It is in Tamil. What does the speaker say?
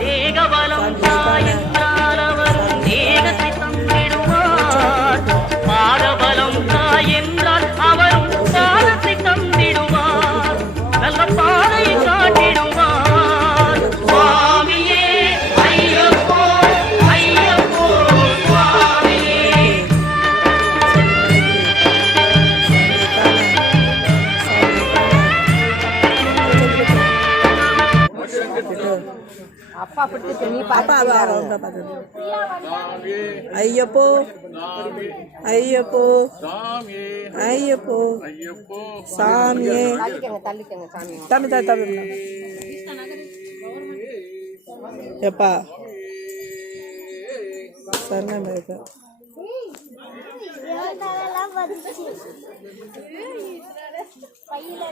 தேகபலம் தாயென்றால் அவரும் தேகத்தை தந்திடுவார். பாதபலம் தாயென்றால் அவரும் பாதத்தை தந்திடுவார். நல்ல பாதையை காட்டிடுவார். சுவாமியே ஐயப்போ ஐயப்போ சுவாமியே. அப்பா பிடிச்சி நீ பாப்பா ஐயப்போ ஐயப்போ ஐயப்போ சாமியே தம்பி தம்பி எப்பா சரணம் இருக்கு. பையில